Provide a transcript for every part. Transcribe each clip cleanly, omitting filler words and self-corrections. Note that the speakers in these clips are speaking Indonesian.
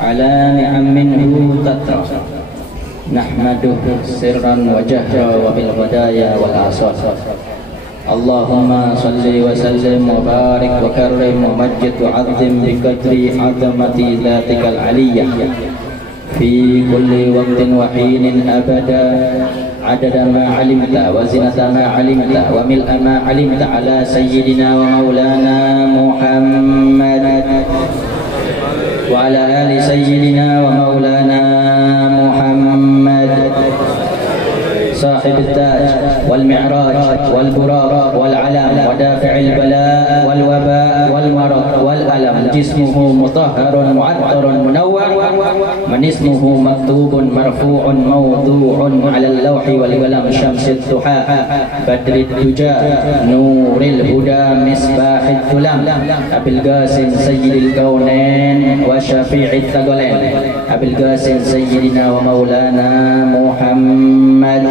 على نعم منه تترى نحمده سرا وجهرا وبالغدايا والآصال اللهم صل وسلم وبارك وكرم ومجد وعظم بقدر عظمة ذاتك العلية في كل وقت وحين أبدا عدد ما علمت وزنة ما علمت وملء ما علمت على سيدنا ومولانا محمد وعلى آل سيدنا ومولانا محمد صاحب التاج والمعراج والبراق والعلم ودافع البلاء والوباء والمرض والألم جسمه مطهر معطر منور من اسمه مكتوب مرفوع موضوع على اللوح والقلم شمس الضحى بدر الدجى نور الهدى مصباح الظلام أبي القاسم سيد الكونين وشفيع الثقلين أبي القاسم سيدنا ومولانا محمد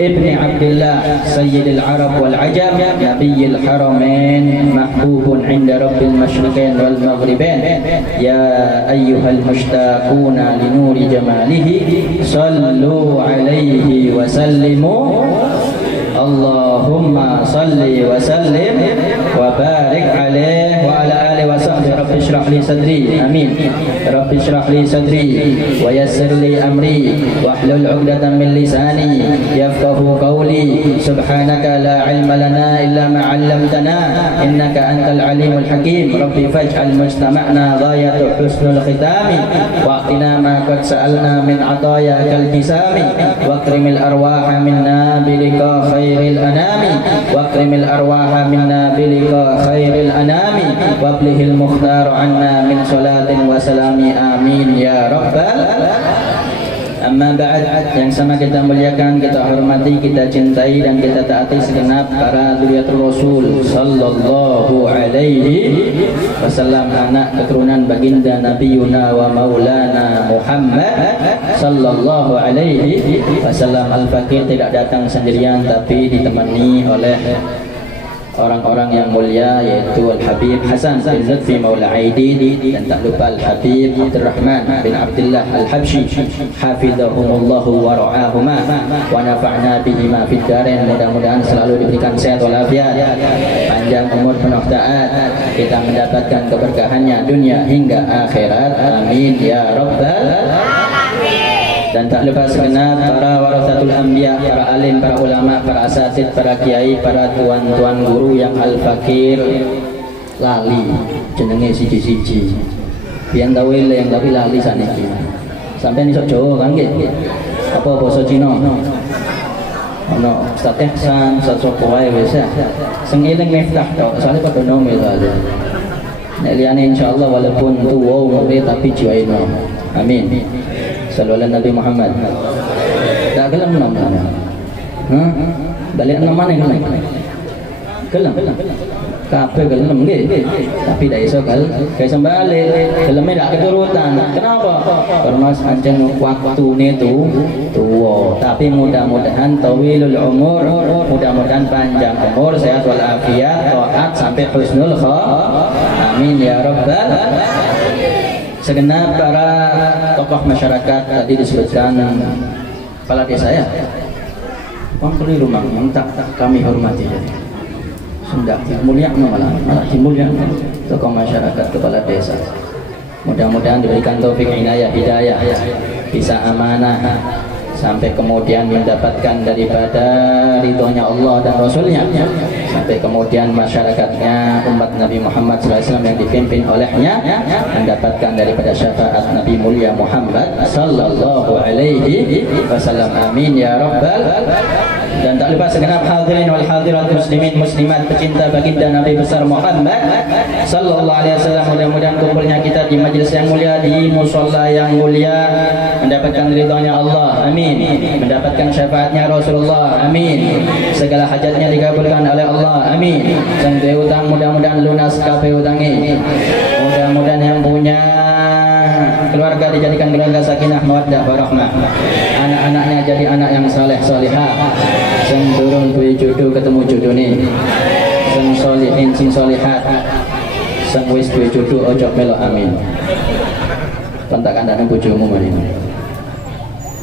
ابن عبد الله سيد العرب والعجم نبي الحرمين محبوب عند رب المشرقين والمغربين يا أيها المشتاقون لنور جماله صلوا عليه وسلموا اللهم صل وسلم وبارك عليه وعلى آله وصحبه رب اشرح لي صدري آمين رب اشرح لي صدري ويسر لي أمري واحلل عقدة من لساني يفقه قولي سبحانك لا علم لنا إلا ما علمتنا إنك أنت العليم الحكيم ربي فاجعل مجتمعنا غاية حسن الختام واعطنا ما قد سألنا من عطاياك الجسام واكرم الأرواح منا بلقاء خير الأنام واكرم الأرواح منا بلقاء خير الأنام وابله المختار عنا من صلاة وسلام آمين يا رب. Amma ba'd, yang sama kita muliakan, kita hormati, kita cintai dan kita taati segenap para dzurriyyatul Rasul sallallahu alaihi wasallam, anak keturunan baginda Nabiyuna wa Maulana Muhammad sallallahu alaihi wasallam. Al-Fakir tidak datang sendirian tapi ditemani oleh orang-orang yang mulia, yaitu Al-Habib Hasan bin Lutfi Maula Aidin, dan tak lupa Al-Habib Abdurrahman bin Abdullah Al-Habsyi hafizahumullahu wa ra'ahuma wa nafa'na bihima fid darain. Mudah-mudahan selalu diberikan sehat walafiat, panjang umur penuh taat, kita mendapatkan keberkahannya dunia hingga akhirat, amin ya rabbal alamin. Dan tak lupa segenap para warasatul anbiya, para alim, para ulama, para asatid, para kiai, para tuan-tuan guru yang Al-Fakir lali jenenge siji-siji. Biyen tau eling tapi lali saniki. Sampeyan iso Jawa kan nggih? Apa basa Cina? Ono Ustaz Ihsan, Ustaz Sopo wae wis ya. Sing eling Miftah tok, soalé padha nome to. Nek liyane insyaallah walaupun tuwa umure tapi jiwaino. Amin. Sallallahu Nabi Muhammad. Tak gelem nom sana. Balik nom mana gelem? Gelem. Kabeh gelem nggih. Tapi dak iso iso balik. Geleme dak keturutan. Kenapa? Karena pancen waktune tuwa. Tapi mudah-mudahan tawilul umur, mudah-mudahan panjang umur, sehat walafiat, taat sampai husnul khatimah. Amin ya rabbal alamin. Segenap para tokoh masyarakat tadi disebutkan kepala desa ya. Pembeli rumah yang tak kami hormati ya. Sudah mulia malah mulia tokoh masyarakat kepala desa. Mudah-mudahan diberikan taufik inayah hidayah, bisa amanah sampai kemudian mendapatkan daripada ridhonya Allah dan Rasulnya, sampai kemudian masyarakatnya umat Nabi Muhammad SAW yang dipimpin olehnya mendapatkan daripada syafaat Nabi mulia Muhammad sallallahu alaihi wasallam, amin ya rabbal. Dan tak lupa segenap hadirin wal hadirat muslimin muslimat pecinta baginda Nabi besar Muhammad sallallahu alaihi wasallam. Mudah-mudahan kumpulnya kita di majelis yang mulia, di musholla yang mulia, mendapatkan ridhonya Allah, amin, mendapatkan syafaatnya Rasulullah, amin, segala hajatnya dikabulkan oleh Allah, amin. Sang utang mudah-mudahan lunas kabeh utangi, mudah-mudahan yang punya keluarga dijadikan keluarga sakinah mawaddah warahmah, anak-anaknya jadi anak yang saleh salihah, sing durung duwe jodoh ketemu jodone, sing sholihin sing sholihat, sing wis duwe jodoh ojo melok, amin. kontak kandang bojomu mari.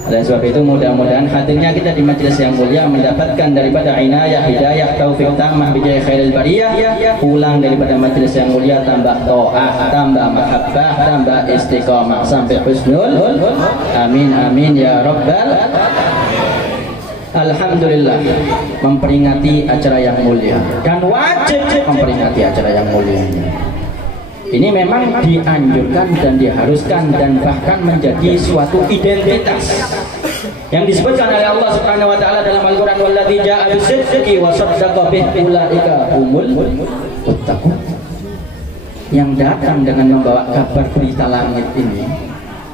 Oleh sebab itu mudah-mudahan hadirnya kita di majelis yang mulia mendapatkan daripada inayah, hidayah, taufik tamah bijaya khairil bariyah, pulang daripada majelis yang mulia tambah taat, tambah mahabbah, tambah istiqamah sampai husnul. Amin amin ya rabbal. Alhamdulillah memperingati acara yang mulia dan wajib memperingati acara yang mulia ini. Ini memang dianjurkan dan diharuskan dan bahkan menjadi suatu identitas yang disebutkan oleh Allah Subhanahu wa taala dalam Al-Qur'an, walladzi jaa'a bis-sidqi wa saddaqa bihi ulaika humul muttaqun. Yang datang dengan membawa kabar berita langit ini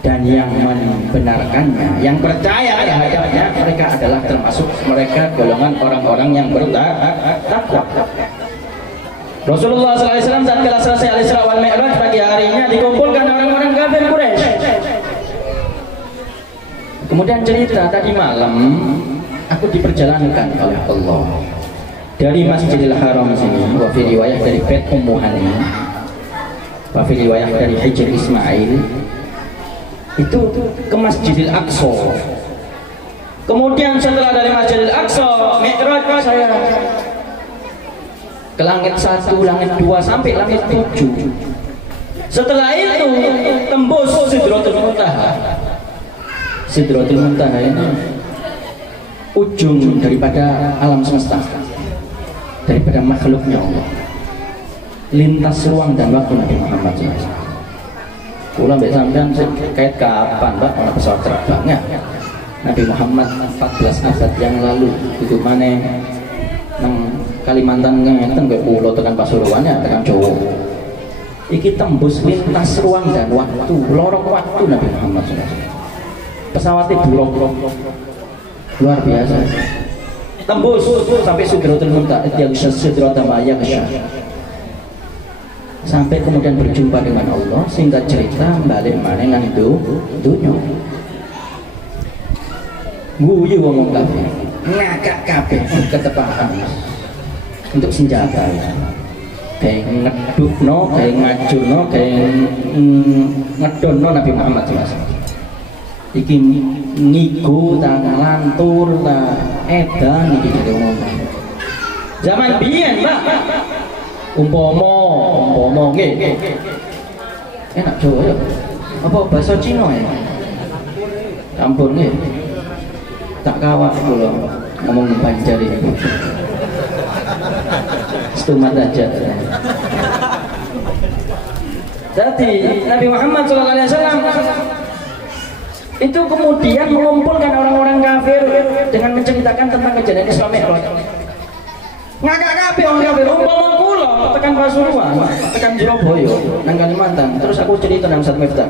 dan yang membenarkannya, yang percaya terhadapnya, mereka adalah termasuk mereka golongan orang-orang yang bertakwa. Rasulullah SAW saat telah selesai Al-Isra wal Mi'raj pagi harinya dikumpulkan orang-orang kafir Quraisy. Kemudian cerita tadi malam aku diperjalankan oleh Allah dari Masjidil Haram sini, wa fi riwayah dari Bait Ummu Hani, wa fi riwayah dari Hijr Ismail itu ke Masjidil Aqsa. Kemudian setelah dari Masjidil Aqsa Mi'raj saya ke langit 1, langit 2 sampai langit 7. Setelah itu tembus Sidratul Muntaha. Sidratul Muntaha ini ujung daripada alam semesta, daripada makhluknya Allah, lintas ruang dan waktu Nabi Muhammad SAW. Kula mbek sampean kait kapan Pak ana pesawat terbangnya Nabi Muhammad 14 abad yang lalu itu mana nang Kalimantan ngeten kaya pulau tekan Pasuruan ya tekan Jawa. Iki tembus lintas ruang dan waktu, lorong waktu Nabi Muhammad SAW. Pesawatnya buruk luar biasa. Tembus sampai Sidratul Muntaha, yang Sidratul Muntaha. Sampai kemudian berjumpa dengan Allah sehingga cerita balik mana nang itu dunia. Guyu ngomong kabeh, ngakak kabeh ketepaan untuk senjata kayak ngedukno, kayak ngajurno, kayak ngedonno Nabi Muhammad SAW. Iki ngigo ta lantur ta edan iki jadi ngomong. Zaman biyen, Pak. Umpama nggih. Enak Jawa ya. Apa bahasa Cina ya? Campur nggih. Tak kawat kula ngomong Banjar iki. Setumat aja. Jadi Nabi Muhammad SAW itu kemudian mengumpulkan orang-orang kafir dengan menceritakan tentang kejadian Isra Mi'raj. Ngakak kabeh orang kafir, umpama kula tekan Pasuruan, tekan Surabaya, nang Kalimantan, terus aku cerita nang Ustaz Miftah.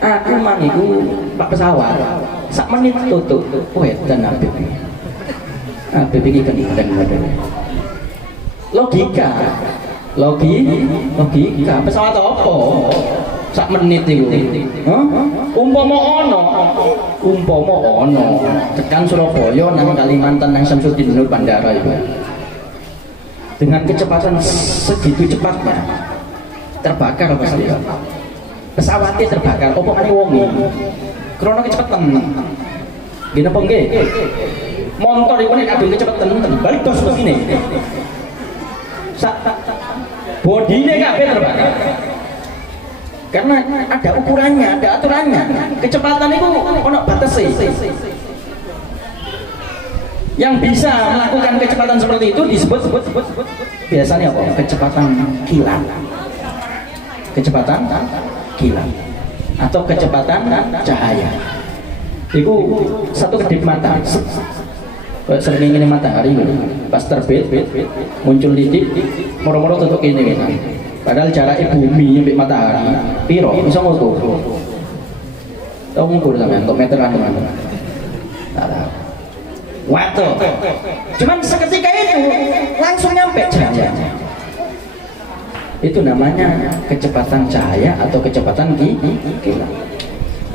Aku mang iku Pak pesawat. Sak menit tutup, dan Habib. Habib iki kan model. Logika pesawat apa sak menit itu umpama ono tekan Surabaya nang Kalimantan nang Samsudin Nur Bandara itu dengan kecepatan segitu cepatnya terbakar apa saja pesawatnya terbakar apa kan wongi krono kecepatan gini apa nggih motor itu nek adu kecepatan balik dos begini bodinya kabeh terbakar karena ada ukurannya, ada aturannya. Kecepatan itu ono batasnya. Yang bisa melakukan kecepatan seperti itu disebut biasanya apa? Kecepatan kilat. Kecepatan kilat atau kecepatan cahaya. Itu satu kedip mata. Sering ini matahari pas terbit muncul titik moro-moro tutup ini. Padahal jaraknya bumi sampai matahari piro bisa ngukur tau ngukur sampean untuk meteran mana waktu cuman seketika itu langsung nyampe cahaya itu namanya kecepatan cahaya atau kecepatan kilat.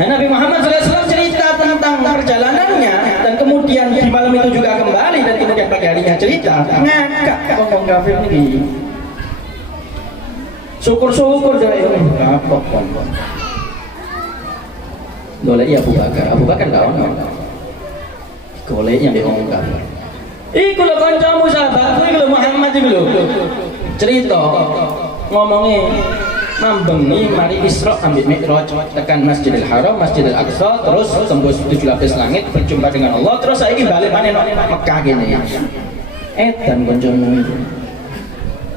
Nah, Nabi Muhammad SAW cerita tentang perjalanannya dan kemudian di malam itu juga kembali dan kemudian pagi harinya cerita ngakak ngomong kafir ini syukur-syukur dari kapok golek Abu Bakar. Abu Bakar gak ono. Golek yang diomong kafir. Iku lho kancamu sahabatku iku lho Muhammad iku lho. Cerita ngomongi mambengi mari Isra ambek Mi'raj tekan Masjidil Haram, Masjidil Aqsa, terus tembus 7 lapis langit berjumpa dengan Allah, terus saiki balik maneh nang Mekah kene. Edan kancamu itu.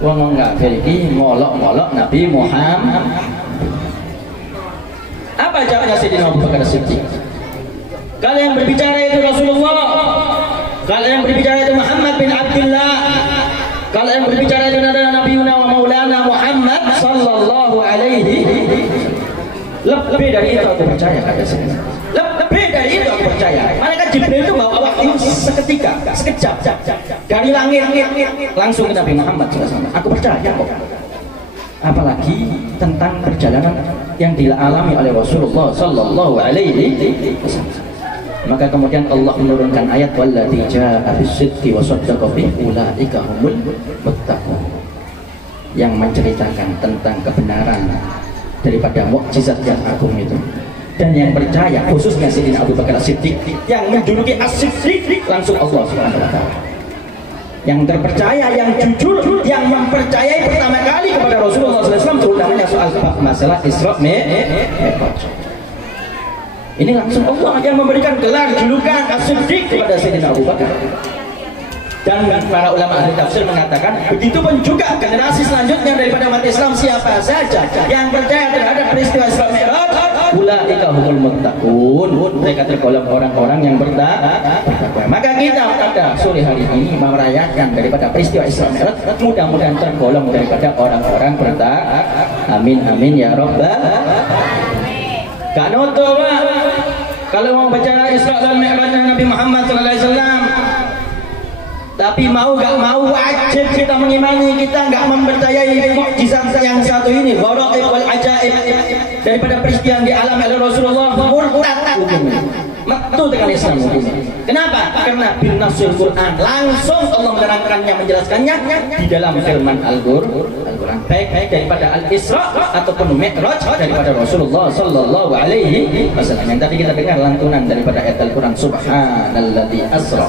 Wong kafir iki ngolok-ngolok Nabi Muhammad. Apa jawabnya Sayyidina Abu Bakar Siddiq? Kalau yang berbicara itu Rasulullah, kalau yang berbicara itu Muhammad bin Abdullah, kalau yang berbicara itu adalah Nabi wa Maulana Muhammad sallallahu alaihi, lebih dari itu aku percaya kata saya. Lebih dari itu aku percaya. Malaikat Jibril itu bawa wahyu seketika, sekejap dari langit langsung ke Nabi Muhammad SAW. Aku percaya kok. Apalagi tentang perjalanan yang dialami oleh Rasulullah sallallahu alaihi wasallam. Maka kemudian Allah menurunkan ayat wallati jaa'a bis-sidqi wa saddaqa bihi ulaika humul muttaqun, yang menceritakan tentang kebenaran daripada mukjizat yang agung itu. Dan yang percaya khususnya Sayyidina Abu Bakar Siddiq yang menjuluki As-Siddiq langsung Allah Subhanahu wa taala. Yang terpercaya, yang jujur, yang mempercayai pertama kali kepada Rasulullah SAW, terutamanya soal masalah Isra Mi'raj. Ini langsung Allah yang memberikan gelar julukan As-Siddiq kepada Sayyidina Abu Bakar. Dan para ulama ahli tafsir mengatakan begitu pun juga generasi selanjutnya daripada umat Islam, siapa saja yang percaya terhadap peristiwa Isra Mi'raj, ulaika humul muttaqun, mereka tergolong orang-orang yang bertakwa. Maka kita pada sore hari ini merayakan daripada peristiwa Isra Mi'raj, mudah-mudahan tergolong daripada orang-orang bertakwa. Amin amin ya rabbal alamin. Gak nutup kalau mau bicara Isra dan Mi'raj Nabi Muhammad SAW. Tapi mau gak mau wajib kita mengimani, kita gak mempercayai mukjizat yang satu ini, gharaib wal ajaib daripada peristiwa yang dialami oleh Rasulullah, murtad hukumnya. Maktu dengan Islam hukumnya. Kenapa? Karena bin nasul Quran langsung Allah menerangkannya, menjelaskannya di dalam firman Al-Quran, baik daripada Al-Isra ataupun Mi'raj daripada Rasulullah sallallahu alaihi wasallam. Yang tadi kita dengar lantunan daripada ayat Al-Quran, subhanalladzi asra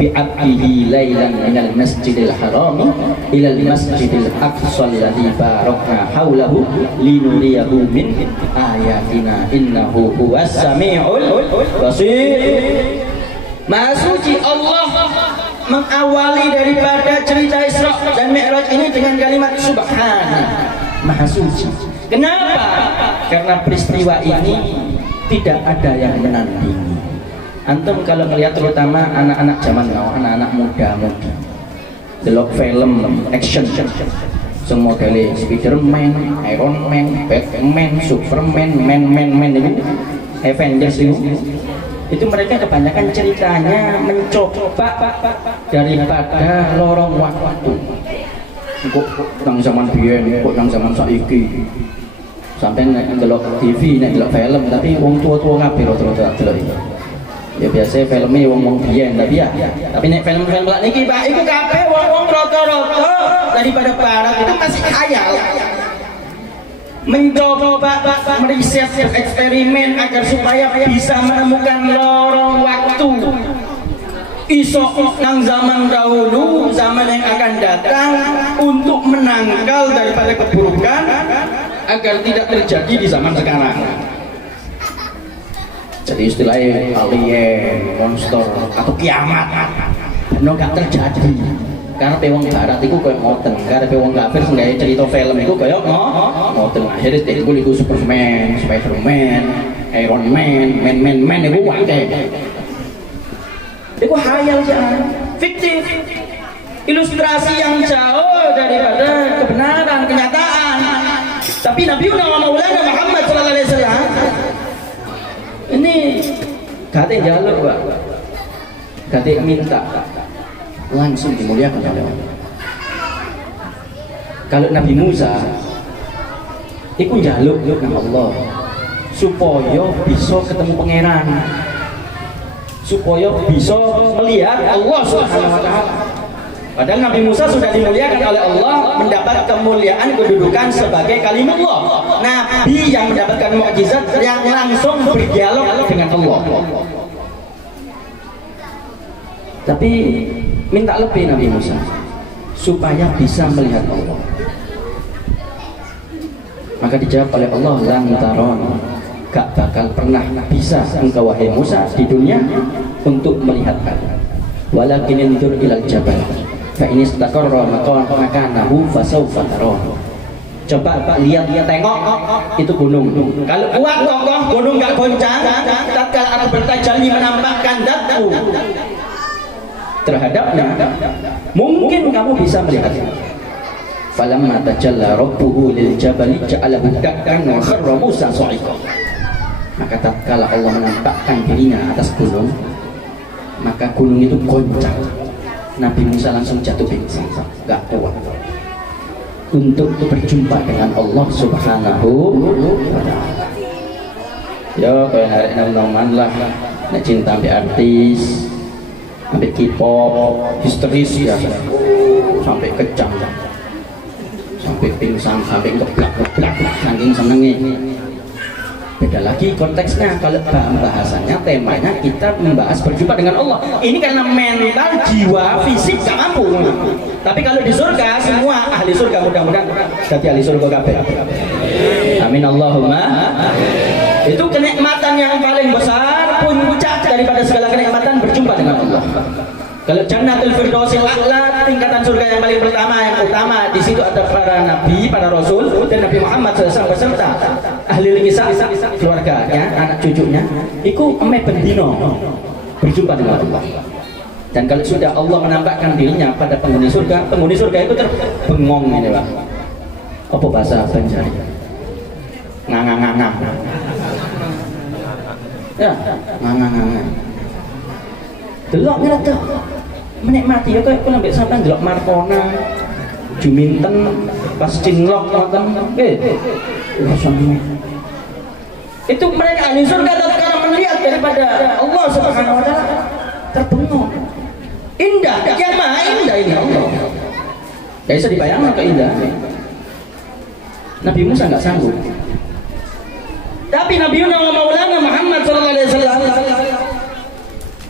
bi'abdihi lailan minal masjidil haram ilal masjidil aqsa alladzi barakna haulahu linuriyahu min ayatina innahu huwas samiul basir. Maha suci Allah mengawali daripada cerita Isra dan Mi'raj ini dengan kalimat subhana, maha suci. Kenapa? Karena peristiwa ini tidak ada yang menandingi. Antum kalau melihat terutama anak-anak zaman now, anak-anak muda-mudi delok film action semua model Spiderman, Iron Man, Batman, Superman, Man itu Avengers itu mereka kebanyakan ceritanya mencoba daripada lorong waktu. Kok nang zaman biyen, kok nang zaman saiki. Sampai nek delok TV, nek delok film, tapi wong tua-tua kabeh rata-rata delok iki. Ya biasa filmnya wong biyen tapi ya. Tapi nek film-film lak niki Pak, iku kabeh wong rata-rata daripada barat itu masih khayal. Mencoba meriset eksperimen agar supaya bisa menemukan lorong waktu. Isok nang zaman dahulu, zaman yang akan datang untuk menangkal daripada keburukan agar tidak terjadi di zaman sekarang. Jadi istilahnya alien, monster atau kiamat no gak terjadi karena pewong barat itu kayak ngoten, karena pewong kafir sengaja cerita film itu kayak ngoten. Akhirnya itu Superman, Spiderman, Iron Man itu wae itu hayal jangan fiktif, ilustrasi yang jauh daripada kebenaran, kenyataan. Tapi Nabi Maulana Muhammad sallallahu alaihi wasallam ini kate jaluk Pak, kate minta langsung dimuliakan oleh Allah. Kalau Nabi Musa itu jaluk nang Allah supaya bisa ketemu pangeran, supaya bisa melihat Allah Subhanahu wa taala. Padahal Nabi Musa sudah dimuliakan oleh Allah, mendapat kemuliaan kedudukan sebagai kalimullah. Nabi yang mendapatkan mukjizat yang langsung berdialog dengan Allah. Tapi minta lebih Nabi Musa supaya bisa melihat Allah. Maka dijawab oleh Allah, lan taron, gak bakal pernah bisa engkau wahai Musa di dunia untuk melihat aku. Walakin indur ilal jabal fa in istaqarra makanahu fasawfa taron. Coba lihat, tengok itu gunung. Kalau kuat kokoh, gunung gak goncang, tatkala aku bertajalli menampakkan datku terhadapnya, mungkin kamu bisa melihatnya. Falamma tajalla rabbuhu lil jabali ja'alahu dakkan wa kharra Musa sa'iqa. Maka tatkala Allah menampakkan dirinya atas gunung, maka gunung itu goncang. Nabi Musa langsung jatuh pingsan, gak kuat untuk berjumpa dengan Allah Subhanahu wa ta'ala. Ya kayak hari nang lah nek cinta ambek artis, ambek K-pop, histeris ya, sampai kejang, sampai pingsan, sampai ngeblak saking senengnya. Beda lagi konteksnya. Kalau bahasanya, temanya kita membahas berjumpa dengan Allah. Ini karena mental, jiwa, fisik gak mampu. Tapi kalau di surga, semua ahli surga mudah-mudahan jadi ahli surga kabeh. Amin Allahumma. Itu kenikmatan yang paling besar, puncak daripada segala kenikmatan berjumpa dengan Allah. Kalau Jannatul Firdausil A'la, tingkatan surga yang paling pertama, yang utama, di situ ada para nabi, para rasul, dan Nabi Muhammad SAW beserta ahli kisah, keluarganya, anak cucunya, itu ame bendino berjumpa dengan Allah. Dan kalau sudah Allah menampakkan dirinya pada penghuni surga itu terbengong ini Pak. Apa bahasa Banjari? Ngangang-ngangang. Ya, ngangang-ngangang. Delok ngerti menikmati ya kayak ngambil sampean delok Markona, Juminten, pas cinlok ngoten. Itu mereka ahli surga tatkala melihat daripada Allah Subhanahu wa taala terbengong. Indah, yang maha indah ini Allah. Gak bisa dibayangkan keindahan. Nabi Musa nggak sanggup. Tapi Nabi Maulana Muhammad sallallahu alaihi wasallam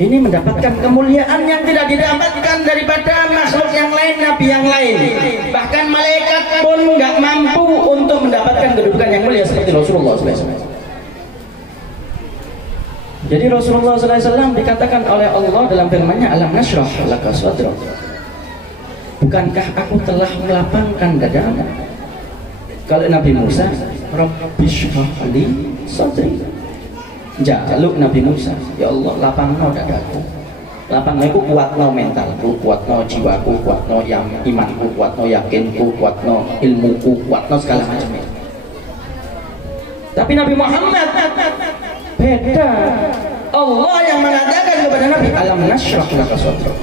ini mendapatkan kemuliaan yang tidak didapatkan daripada makhluk yang lain, nabi yang lain. Bahkan malaikat pun nggak mampu untuk mendapatkan kedudukan yang mulia seperti Rasulullah SAW. Jadi Rasulullah SAW dikatakan oleh Allah dalam firman-Nya, alam nashrah laka sadrak. Bukankah aku telah melapangkan dadamu? Kalau Nabi Musa, Rabbi shrah li sadri. Jaluk Nabi Musa, ya Allah lapangno dadaku. Lapangno iku kuatno mentalku, kuatno jiwaku, kuatno yang imanku, kuatno yakinku, kuatno ilmuku, kuatno segala macamnya. Tapi Nabi Muhammad beda. Allah yang mengatakan kepada Nabi, alam nashrah laka sadrak.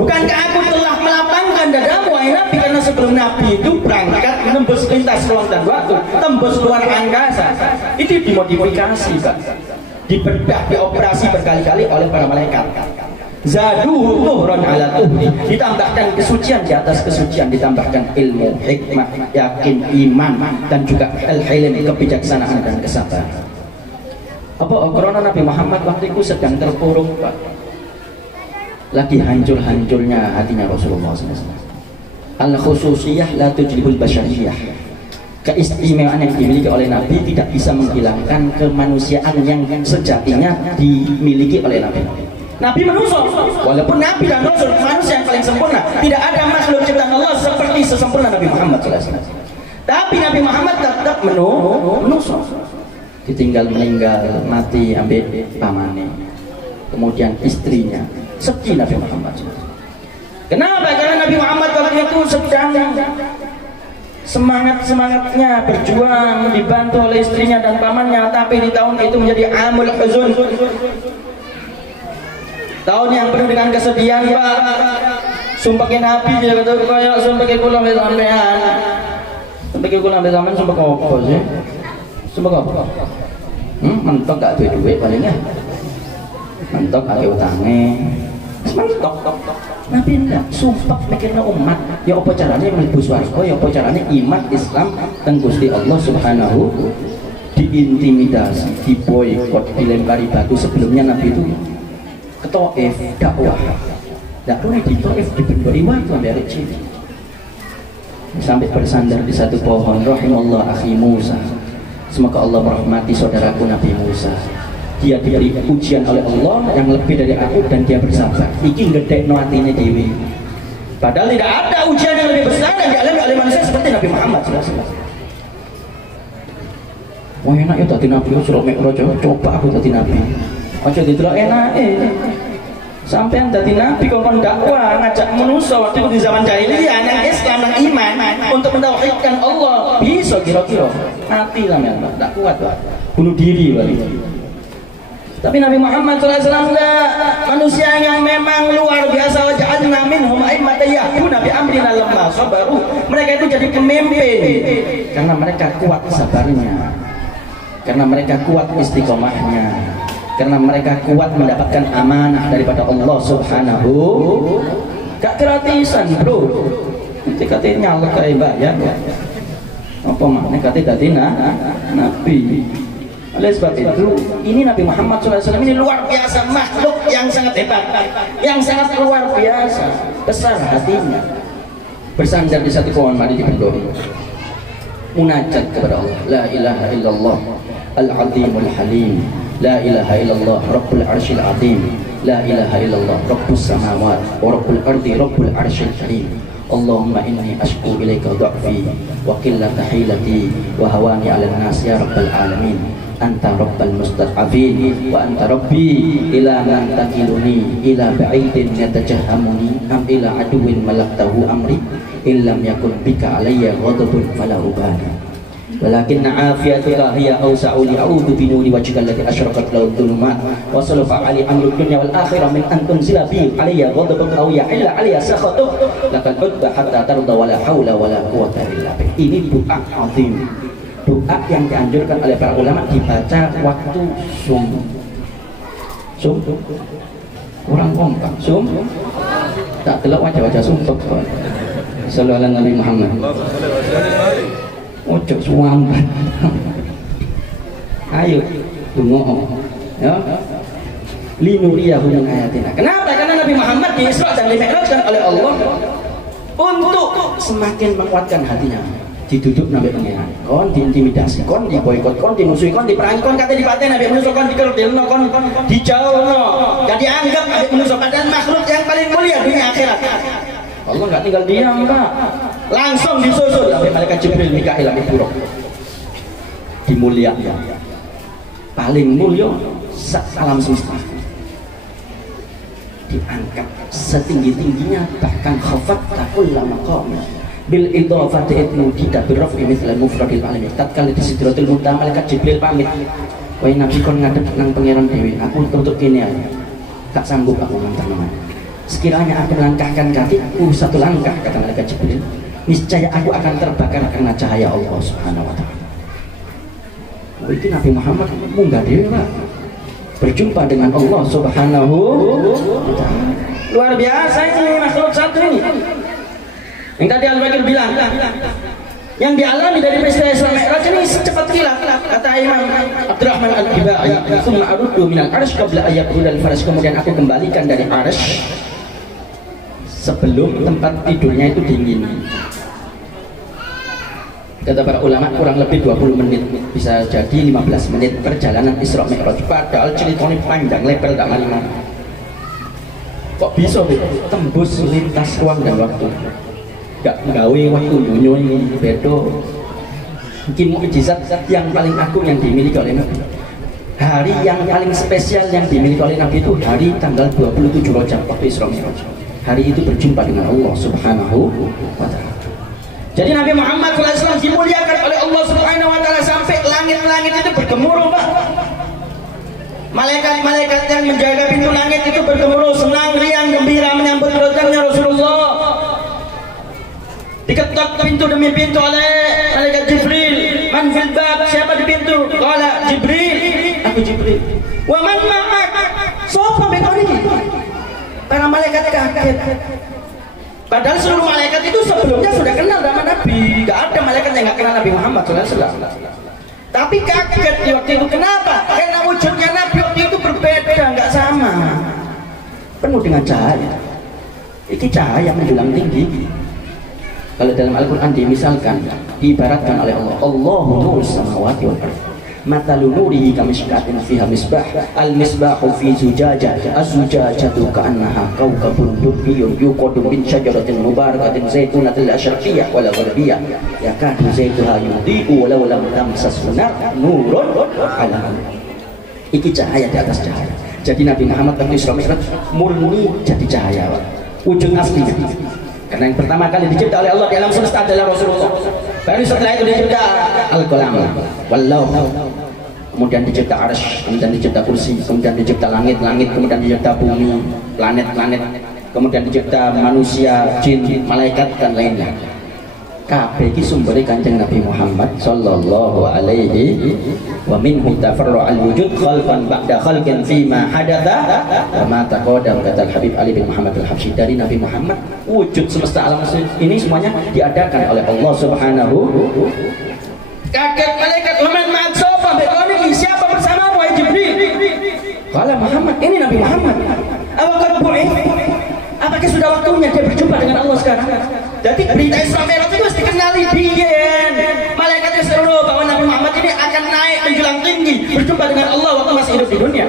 Bukankah aku telah melapangkan dadamu wahai Nabi? Karena sebelum Nabi itu berangkat menembus lintas ruang dan waktu, tembus luar angkasa, itu dimodifikasi Pak, dibedah, dioperasi berkali-kali oleh para malaikat. Zaduhu tuhran ala tuhri, ditambahkan kesucian di atas kesucian, ditambahkan ilmu, hikmah, yakin, iman, dan juga al-hilm, kebijaksanaan dan kesabaran. Apa karena Nabi Muhammad waktu itu sedang terpuruk Pak, lagi hancur-hancurnya hatinya Rasulullah SAW. Al-khususiyah la tujlibul basyariyah. Keistimewaan yang dimiliki oleh Nabi tidak bisa menghilangkan kemanusiaan yang sejatinya dimiliki oleh Nabi. Nabi manusia, walaupun Nabi dan Rasul manusia yang paling sempurna, tidak ada makhluk ciptaan Allah seperti sesempurna Nabi Muhammad SAW. Tapi Nabi Muhammad tetap manusia. Ditinggal meninggal, mati ambil pamane. Kemudian istrinya, sedih Nabi Muhammad. Kenapa? Karena Nabi Muhammad waktu itu sedang semangatnya berjuang, dibantu oleh istrinya dan pamannya. Tapi di tahun itu menjadi amul huzun, tahun yang penuh dengan kesedihan Pak. Sumpahnya Nabi dia kata kayak sumpahnya kula mbek sampean. Sumpahnya kula mbek sampean sumpah apa sih? Sumpah apa? Mentok gak duwe duit palingnya. Mentok akeh utange, Semantok. Nabi ndak sumpah mikirna umat, ya apa caranya mlebu swarga, ya apa caranya iman Islam teng Gusti Allah Subhanahu, diintimidasi, diboykot, dilempari batu. Sebelumnya Nabi itu ke Taif dakwah. Dakwah di Taif dibendoi waktu sampai cilik. Sampai bersandar di satu pohon, rahimallah akhi Musa. Semoga Allah merahmati saudaraku Nabi Musa. Dia diberi ujian oleh Allah yang lebih dari aku dan dia bersabar. Iki ngedekno atine dewi. Padahal tidak ada ujian yang lebih besar dan dialami oleh manusia seperti Nabi Muhammad SAW. Wah enak ya tadi Nabi Surah Mi'raj, coba aku tadi Nabi. Aja didelok enak sampean tadi Nabi kok dakwah ngajak manusia waktu itu di zaman jahiliyah yang Islam yang iman untuk mentauhidkan Allah. Bisa kira-kira mati lah ya, tak kuat lah. Bunuh diri wali. Tapi Nabi Muhammad SAW manusia yang memang luar biasa. Waja'alna minhum a'immatan yahduna bi amrina lamma sabaru. Mereka itu jadi pemimpin karena mereka kuat sabarnya, karena mereka kuat istiqomahnya, karena mereka kuat mendapatkan amanah daripada Allah Subhanahu. Gak gratisan bro, nanti katanya nyala kayak bayar apa makna katanya tadi Nabi. Oleh sebab itu, ini Nabi Muhammad SAW ini luar biasa, makhluk yang sangat hebat, yang sangat luar biasa, besar hatinya. Bersandar di satu pohon mari dibendoi, munajat kepada Allah. La ilaha illallah al-azimul halim, la ilaha illallah rabbul arsyil azim, la ilaha illallah rabbus samawat wa rabbul ardi rabbul arsyil karim. Allahumma inni ashku ilaika dha'fi wa qillata hilati wa hawani 'alan nas ya rabbal alamin. Anta rabbal mustad'afin wa anta rabbi ila man takiluni ila ba'idin yatajahamuni am ila aduwin malaktahu amri illam yakun bika alayya ghadabun fala ubana walakinna afiyatuka hiya awsa'u li'audu binuri wajhika allati asyraqat lahu dhulumat wa salafa ali amrud dunya wal akhirah min an tunzila bi alayya ghadabun aw ya'illa alayya sakhatuk laqad udda hatta tarda wala haula wala quwwata illa billah. Ini doa azim, doa yang dianjurkan oleh para ulama dibaca waktu sum kurang kompak tak telak wajah-wajah sumpah. Sallallahu alaihi Nabi Muhammad ojo suam. Ayo dungo ya linuriyahu min ayatina. Kenapa? Karena Nabi Muhammad di Isra dan Mi'rajkan oleh Allah untuk semakin menguatkan hatinya. Diduduk Nabi Pengiran, kon diintimidasi, kon diboykot, kon dimusuhi, kon diperangi, kon kata dipaten Nabi manusia, kon dikerdelno, kon dijauhno, gak dianggap Nabi manusia, padahal makhluk yang paling mulia dunia akhirat. Allah gak tinggal diam Pak, langsung disusul oleh malaikat Jibril, Mikail, Ibrahim, dimuliakan, paling mulia alam semesta, diangkat setinggi-tingginya, bahkan khafat takul lama qamah bil idhafati itnu tidak birrafi mithla mufradil alamin. Tatkala di Sidratul Muntaha malaikat Jibril pamit, wahai Nabi kon ngadep nang pangeran dewi, aku tutup kene ae, tak sanggup aku ngantar-ngantar. Sekiranya aku melangkahkan kakiku satu langkah, kata malaikat Jibril, niscaya aku akan terbakar karena cahaya Allah Subhanahu wa taala. Oh, itu Nabi Muhammad munggah dewi Pak, berjumpa dengan Allah Subhanahu wa taala. Luar biasa ini makhluk satu ini. Yang tadi Al-Baqir bilang, yang dialami dari peristiwa Isra Mi'raj ini secepat kilat, kata Imam Abdurrahman Al-Bibai, "Tsumma aruddu minal arsy qabla an yaqudal faras." Kemudian aku kembalikan dari arsy sebelum tempat tidurnya itu dingin. Kata para ulama kurang lebih 20 menit, bisa jadi 15 menit perjalanan Isra Mi'raj. Padahal ceritanya panjang lebar tak mana. Kok bisa tembus lintas ruang dan waktu? Gak gawe waktu dunia ini bedo. Mungkin mukjizat yang paling agung yang dimiliki oleh Nabi. Hari yang paling spesial yang dimiliki oleh Nabi itu hari tanggal 27 Rajab waktu Isra Mi'raj. Hari itu berjumpa dengan Allah Subhanahu wa taala. Jadi Nabi Muhammad SAW dimuliakan oleh Allah Subhanahu wa taala sampai langit-langit itu bergemuruh, Pak. Malaikat-malaikat yang menjaga pintu langit itu bergemuruh, senang, riang, gembira menyambut kedatangannya Rasulullah. Diketok pintu demi pintu oleh malaikat Jibril. Man fil bab, siapa di pintu? Qala Jibril. Aku Jibril. Wa man ma'ak? Sopo bekon iki? Para malaikat kaget. Padahal seluruh malaikat itu sebelumnya sudah kenal sama Nabi. Gak ada malaikat yang gak kenal Nabi Muhammad SAW. Tapi kaget di waktu itu. Kenapa? Karena wujudnya Nabi waktu itu berbeda, gak sama. Penuh dengan cahaya. Ini cahaya menjulang tinggi. Kalau dalam Al-Quran dimisalkan, diibaratkan oleh Allah, Allahu nurus samawati wal ardh. Matalu nurihi kamishkatin fiha misbah, al-misbahu fi zujajah, az-zujajatu ka'annaha kawkabun durriyun yuqadu min syajaratin mubarakatin zaitunatil asyarqiyah wal gharbiyah yakadu zaituha yudhi'u walau lam tamsashu nar nurun ala. Iki cahaya di atas cahaya. Jadi Nabi Muhammad waktu Isra Mi'raj murni jadi cahaya, wujud aslinya. Karena yang pertama kali dicipta oleh Allah di alam semesta adalah Rasulullah. Baru setelah itu dicipta Al-Qalam, Wallau, kemudian dicipta Arsy, kemudian dicipta kursi, kemudian dicipta langit-langit, kemudian dicipta bumi, planet-planet, kemudian dicipta manusia, jin, malaikat dan lainnya. Kabeh iki sumbere Kanjeng Nabi Muhammad sallallahu alaihi wa minhu tafarra'al wujud khalqan ba'da khalqin fima hadatha wa ma taqaddam kata Habib Ali bin Muhammad Al-Habsyi. Dari Nabi Muhammad wujud semesta alam ini semuanya diadakan oleh Allah Subhanahu. Kaget malaikat Muhammad ma'atsofa bekoni siapa bersamamu wahai Jibril? Kala Muhammad, ini Nabi Muhammad. Apakah sudah waktunya dia berjumpa dengan Allah sekarang? Jadi berita Isra Mi'raj itu harus dikenali biyen. Malaikat yang seluruh bahwa Nabi Muhammad ini akan naik menjulang tinggi berjumpa dengan Allah waktu masih hidup di dunia.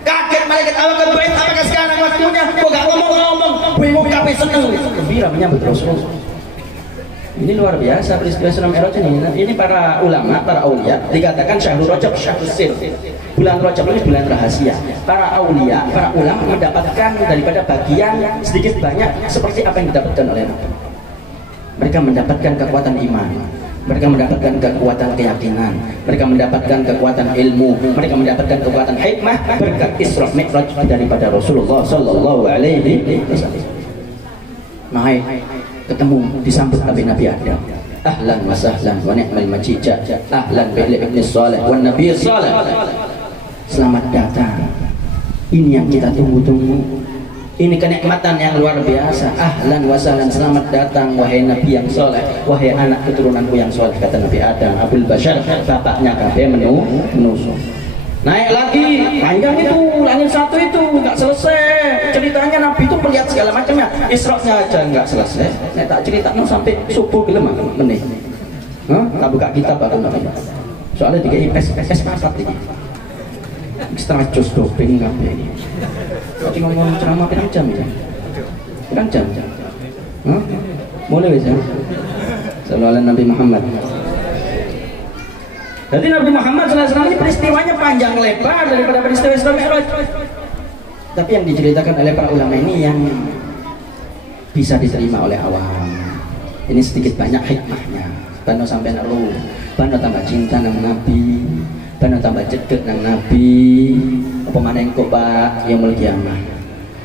Kaget malaikat, apakah sekarang waktunya? Kok gak ngomong-ngomong? Bingung kabeh seneng. Gembira menyambut Rasulullah. Ini luar biasa peristiwa Isra Mi'raj ini. Ini para ulama, para aulia dikatakan syahrul Rajab syahrus sir. Bulan Rajab ini bulan rahasia. Para aulia, para ulama mendapatkan daripada bagian sedikit banyak seperti apa yang didapatkan oleh Nabi. Mereka mendapatkan kekuatan iman, mereka mendapatkan kekuatan keyakinan, mereka mendapatkan kekuatan ilmu, mereka mendapatkan kekuatan hikmah berkat Isra Mi'raj daripada Rasulullah sallallahu alaihi wasallam. Naik ketemu disambut Nabi Adam. Ahlan wa sahlan wa ni'mal majija. Ahlan bi ibn Salih wa Nabi Salih. Selamat datang. Ini yang kita tunggu-tunggu. Ini kenikmatan yang luar biasa. Ahlan wa sahlan, selamat datang wahai Nabi yang soleh, wahai anak keturunanku yang soleh, kata Nabi Adam. Abul Bashar, bapaknya kabeh menusuk. Naik lagi, panjang itu, langit satu itu nggak selesai ceritanya. Nabi itu melihat segala macamnya. Isra-nya aja nggak selesai. Saya tak ceritakan sampai subuh gelem meneh. Tak buka kitab aku Nabi. Soalnya tiga IPS papat ini. Setengah jus doping kabeh. Tapi ngomong ceramah pirang jam ya? Pirang jam? Mulai bisa? Sallallahu Nabi Muhammad. Jadi Nabi Muhammad SAW ini peristiwanya panjang lebar daripada peristiwa Isra Mi'raj. Tapi yang diceritakan oleh para ulama ini yang bisa diterima oleh awam. Ini sedikit banyak hikmahnya. Bano sampai naruh, bano tambah cinta nang Nabi, bano tambah cedek nang Nabi. Apa maneh engko Pak yaumul kiamah?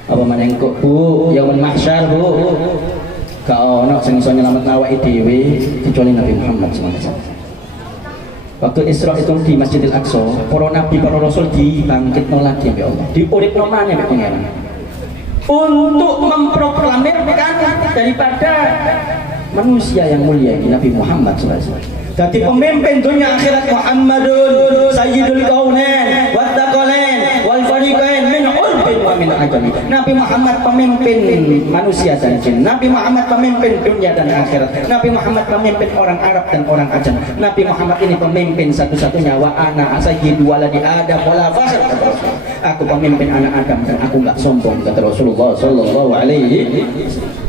Apa maneh engko Bu yaumul mahsyar Bu? Gak ono sing iso nyelametna awake dhewe kecuali Nabi Muhammad SAW. Waktu Isra itu di Masjidil Aqsa, para nabi, para rasul dibangkitno lagi ya Allah. Diuripno maneh mek pengenan. Untuk memproklamirkan daripada manusia yang mulia ini Nabi Muhammad SAW. Jadi pemimpin dunia akhirat Muhammadun Sayyidul Kaunain wa Tsaqalain wal Fariqain min urbin wa min ajami. Nabi Muhammad pemimpin manusia dan jin. Nabi Muhammad pemimpin dunia dan akhirat. Nabi Muhammad pemimpin orang Arab dan orang Ajam. Nabi Muhammad ini pemimpin satu-satunya wa ana sayyidu waladi Adam wala fakhr. Aku pemimpin anak Adam dan aku enggak sombong, kata Rasulullah sallallahu alaihi wasallam.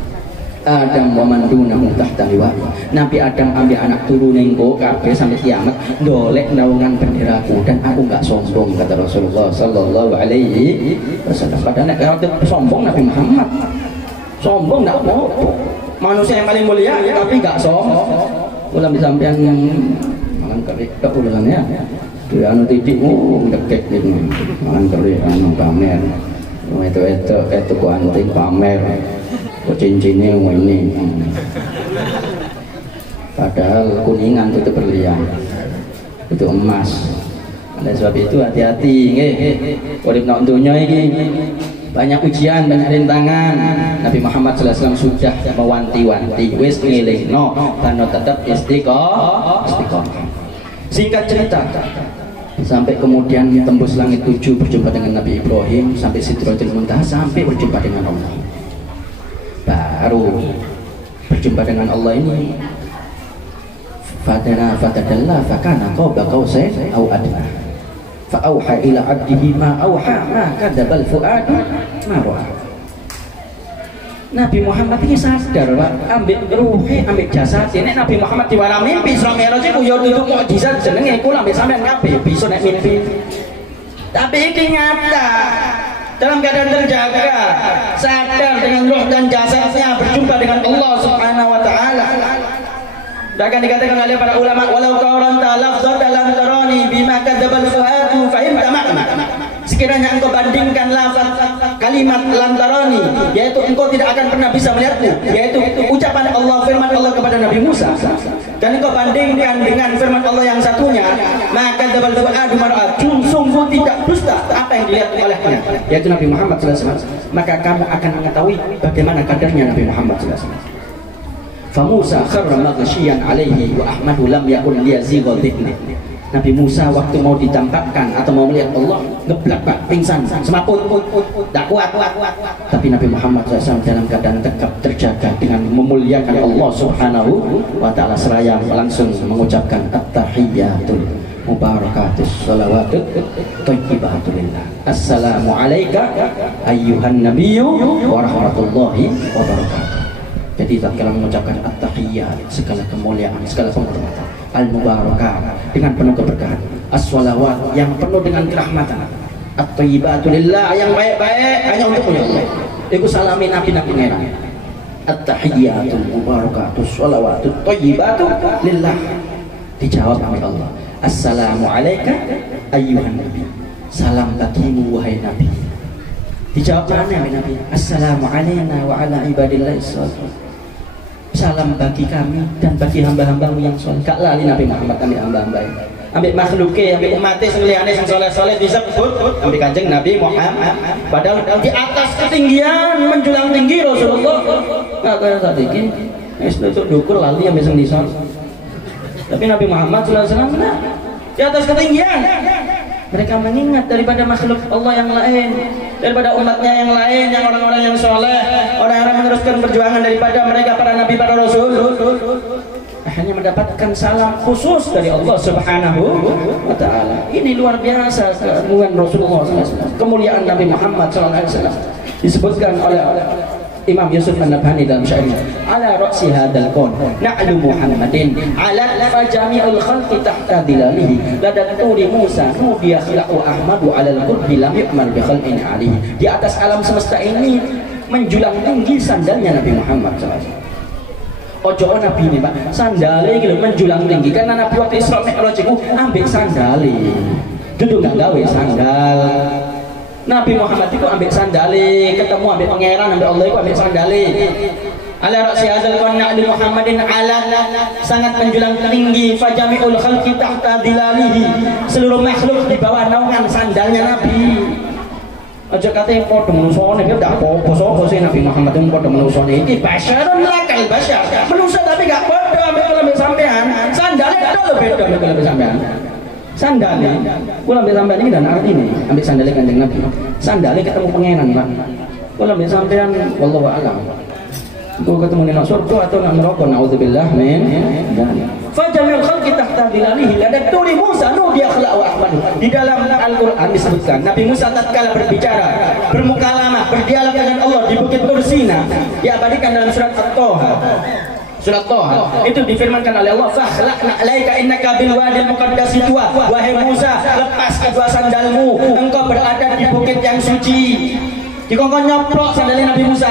Adam wa man dunahu tahta liwa'i. Nabi Adam ambil anak turunin kok kabeh sampai kiamat ndolek naungan benderaku dan aku enggak sombong, kata Rasulullah sallallahu alaihi wasallam. Padahal nek sombong Nabi Muhammad. Sombong enggak apa-apa. Manusia yang paling mulia tapi enggak sombong. Ulah sampean mangan kari tok ulangannya. Dhewe anu titikmu ndekek iki. Mangan kari anu pamer. Itu ku anting pamer. Kok cincinnya ini, padahal kuningan itu berlian, itu emas. Oleh sebab itu hati-hati, urip nak dunya ini banyak ujian, banyak rintangan. Nabi Muhammad SAW sudah mewanti-wanti, wis ngelingno karena tetap istiqomah. Singkat cerita, sampai kemudian tembus langit 7 berjumpa dengan Nabi Ibrahim, sampai Sidratul Muntaha, sampai berjumpa dengan Allah. Baru berjumpa dengan Allah ini, fatadalla fakana qaba qausain aw adna fa auha ila 'abdihi ma auha ma kadzabal fuadu ma ra'a. Nabi Muhammad ini sadar, Pak, ambil ruhe, ambil jasad. Nek Nabi Muhammad diwara mimpi Isra Mi'raj iku ya tutuk mukjizat jenenge iku ambek sampean kabeh bisa nek mimpi. Tapi iki nyata. Dalam keadaan terjaga, sadar dengan roh dan jasadnya berjumpa dengan Allah Subhanahu wa taala. Dan akan dikatakan oleh para ulama, walau qaranta lafdhan lam tarani bima kadzabal fuadu fahimta ma'na. Sekiranya engkau bandingkan lafaz kalimat lantaroni, yaitu engkau tidak akan pernah bisa melihatku, yaitu ucapan Allah, firman Allah kepada Nabi Musa, dan engkau bandingkan dengan firman Allah yang satunya, maka dzabal fuadu mar'a, sungguh tidak dusta apa yang dilihat olehnya, yaitu Nabi Muhammad SAW. Maka kamu akan mengetahui bagaimana kadarnya Nabi Muhammad SAW. Fa Musa kharra maghshiyan alaihi wa Ahmadu lam yakun liyazigha dhikni. Nabi Musa waktu mau ditampakkan atau mau melihat Allah, ngeblak, Pak, pingsan, semaput, tak kuat. Tapi Nabi Muhammad SAW dalam keadaan tegap terjaga dengan memuliakan Allah Subhanahu wa ta'ala, seraya langsung mengucapkan at-tahiyyatul mubarakatus salawatut thayyibatulillah. Assalamu alayka ayyuhan nabiyyu wa rahmatullahi wa barakatuh. Jadi tatkala mengucapkan at-tahiyyat, segala kemuliaan, segala penghormatan, al-mubarakah dengan penuh keberkahan, as-shalawat yang penuh dengan kerahmatan, at-thayyibatulillah yang baik-baik hanya untukmu ya Allah. Iku salami nabi-nabi ngerang. At-tahiyyatul mubarakatus shalawatut thayyibatu lillah. Dijawab oleh Allah, assalamu alayka ayyuhan nabi. Salam bagimu wahai nabi. Dijawab mana nabi? Assalamu alayna wa ala ibadillah sholihin. Salam bagi kami dan bagi hamba-hambamu yang soleh. Gak lali Nabi Muhammad ambil hamba-hamba, ambil makhluknya, ambil umatnya sekaliannya yang soleh-soleh disebut, ambil kanjeng Nabi Muhammad. Padahal di atas ketinggian menjulang tinggi Rasulullah. Nggak kayak tadi ini, itu dukur lali ambil sendiri. Tapi Nabi Muhammad SAW di atas ketinggian. Mereka mengingat daripada makhluk Allah yang lain, daripada umatnya yang lain, yang orang-orang yang soleh, orang-orang meneruskan perjuangan daripada mereka para nabi, para rasul, hanya mendapatkan salam khusus dari Allah Subhanahu wa ta'ala. Ini luar biasa keagungan Rasulullah SAW, kemuliaan Nabi Muhammad SAW. Disebutkan oleh Imam Yusuf An-Nabhani dalam syairnya, ala ra'si hadal qaun na'lu Muhammadin ala fajami'ul khalqi tahta dilalihi ladat turi Musa nubiya khila'u Ahmadu ala al-qurbi lam yu'mar bi khalqin alihi. Di atas alam semesta ini menjulang tinggi sandalnya Nabi Muhammad SAW. Ojo Nabi ini, Pak, sandalnya gitu menjulang tinggi karena Nabi waktu Isra Mi'raj itu ambil sandalnya, duduk nggak gawe sandal. Nabi Muhammad itu ambil sandali, ketemu ambil pangeran, ambil Allah itu ambil sandali. Ala ra'si hadzal qaun na'lu Muhammadin ala, sangat menjulang tinggi, fajami'ul khalqi tahta dilalihi, seluruh makhluk di bawah naungan sandalnya Nabi. Aja katanya padha menusane, dia ndak apa-apa sapa sih Nabi Muhammad itu padha menusane. Iki basyarun lakal basyar. Manusia tapi gak padha ambek sampean. Sandalnya tok beda ambek sampean. Sandalnya, kula ambil sampean ini dan arti ini, ambil sandalnya kanjeng Nabi. Sandalnya ketemu pangeran, Pak. Kula ambil sampean, wallahu a'lam. Kula ketemu di surga atau nang neraka, naudzubillah min. Fajamil khalqi tahta dilalihi ladat turi Musa nudiya khala'u Ahmad. Di dalam Al-Qur'an disebutkan Nabi Musa tatkala berbicara, bermukalamah, berdialog dengan Allah di Bukit Tur Sina, diabadikan dalam surat At-Taha. Surat Taha itu difirmankan oleh Allah, fakhla'na 'alaika innaka bil wadil muqaddasi tuwa. Wahai Musa, lepas kedua sandalmu, engkau berada di bukit yang suci. Dikongkon nyoplok sandalnya Nabi Musa.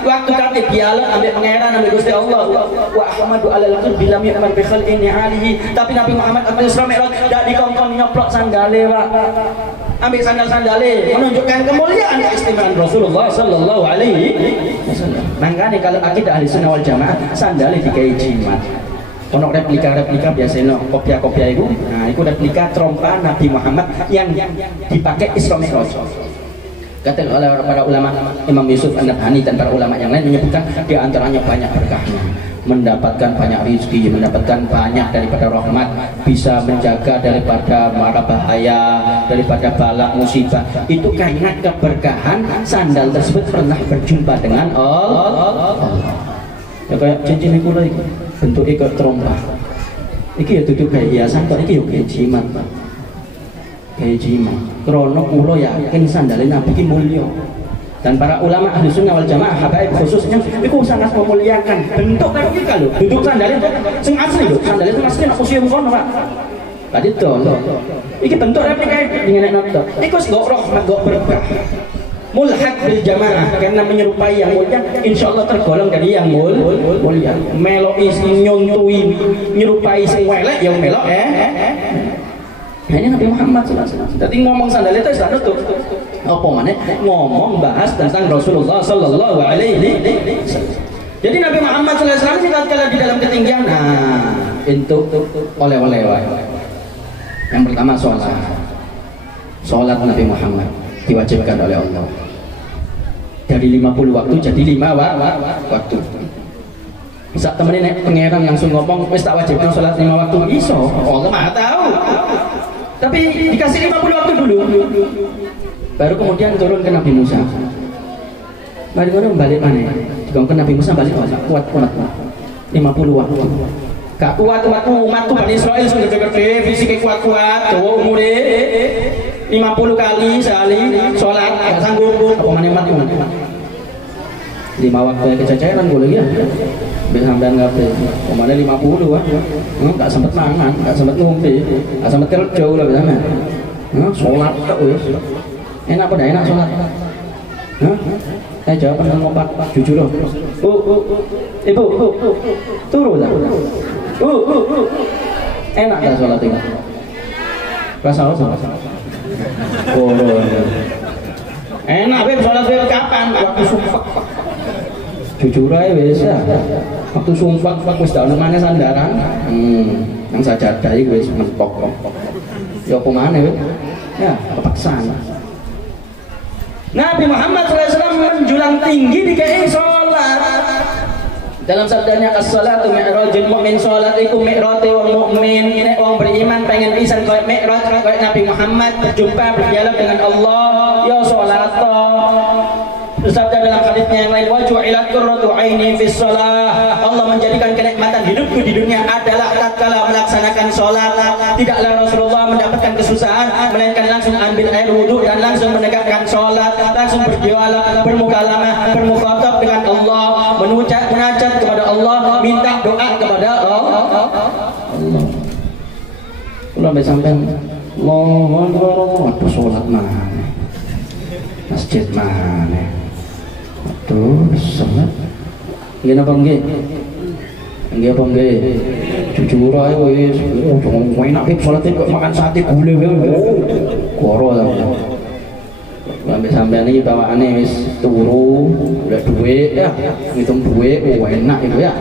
Waktu kate dialog ambil pangeran, ambil Gusti Allah. Wa Ahmadu 'alal qalbi lam yu'mar bi khalqin alihi. Tapi Nabi Muhammad ambil Isra Mi'raj dak dikongkon nyoplok sandale, Pak. Ambil sandal-sandale, menunjukkan kemuliaan keistimewaan Rasulullah sallallahu alaihi wasallam. Makanya kalau akidah ahli sunnah wal jamaah, sandalnya dikai jimat. Ono replika biasanya kopia itu. Nah, itu replika trompa Nabi Muhammad yang dipakai Isra Mi'raj. Kata oleh para ulama Imam Yusuf An-Nabhani dan para ulama yang lain menyebutkan di antaranya banyak berkahnya, mendapatkan banyak rezeki, mendapatkan banyak daripada rahmat, bisa menjaga daripada mara bahaya, daripada bala musibah. Itu karena keberkahan sandal tersebut pernah berjumpa dengan Allah. Ya kayak cincin itu lagi bentuknya kayak terompah. Iki ya duduk kayak hiasan, kok iki ya kayak jimat, Pak. Kayak jimat. Krono kula yakin sandalnya Nabi ki mulya. Dan para ulama ahli sunnah wal jamaah habaib khususnya itu sangat memuliakan bentuk kayak iki lho. Bentuk sandalnya sing asli lho. Sandalnya itu asli nek museum kono, Pak. Tadi to. Iki bentuk replika dengan nek to. Iku nggo rahmat, nggo berkah. Mulhaq bil jamaah karena menyerupai yang mulia, insyaallah tergolong dari yang mulia. Meloi sing nyontui nyerupai sing welek yang melok Nah ini Nabi Muhammad SAW. Jadi ngomong sandal itu selalu tuh. Apa mana? Ngomong bahas tentang Rasulullah Sallallahu Alaihi Wasallam. Jadi Nabi Muhammad SAW ini kalau di dalam ketinggian, nah untuk oleh-oleh. Yang pertama sholat Nabi Muhammad diwajibkan oleh Allah. Dari 50 waktu jadi 5 waktu. Bisa temenin pangeran langsung ngomong, wis tak wajibkan sholat 5 waktu. Iso, Allah Maha tahu. Tapi dikasih 50 waktu dulu. Baru kemudian turun ke Nabi Musa. Mari ngono balik mana? Dikongkon Nabi Musa balik kuat 50 waktu. Gak kuat umatku Bani Israil sing gede-gede, fisiknya kuat-kuat, dawa umure 50 kali sehari sholat gak sanggup. Apa mana umat itu? 5 waktu kececeran gue lagi ya. Bisa sampean ngapain? Kemana 50 wah? Gak sempet mangan, gak sempet ngombe, gak sempet kerja lah biasanya. Sholat tak wes. Enak apa dah enak sholat? Saya jawab dengan ngompat, jujur loh. Ibu, turun lah. Enak tak sholat itu? Rasa apa? Enak beb sholat beb kapan? Waktu sumpah. Jujur aja biasa. Waktu sumpah wis dak mana sandaran. Yang sajadah iki wis mentok. Ya apa maneh wis? Ya, kepaksaan. Nabi Muhammad SAW menjulang tinggi di KI sholat. Dalam sabdanya as-salatu mi'rajul mu'min, sholat iku mi'rate wong mukmin. Nek wong beriman pengen pisan koyo mi'raj koyo Nabi Muhammad berjumpa berdialog dengan Allah, ya sholat to. Bersabda dalam hadisnya yang lain, waju'ilat qurratu aini fis shalah. Allah menjadikan kenikmatan hidupku di dunia adalah tatkala melaksanakan sholat. Tidaklah Rasulullah mendapatkan kesusahan melainkan langsung ambil air wudhu dan langsung menegakkan sholat, langsung berdialog, bermukalamah, bermukhatab dengan Allah, munajat kepada Allah, minta doa kepada Allah. Kalau sampai Allahu sholat mana, masjid mana? Aduh, sholat. Nggih napa nggih? Nggih apa nggih? Jujur ae wis, jangan enak iki sholat kok makan sate gule wae. Koro ta. Sampai sampean iki bawaane wis turu, udah duit ya, ngitung duit, enak itu ya.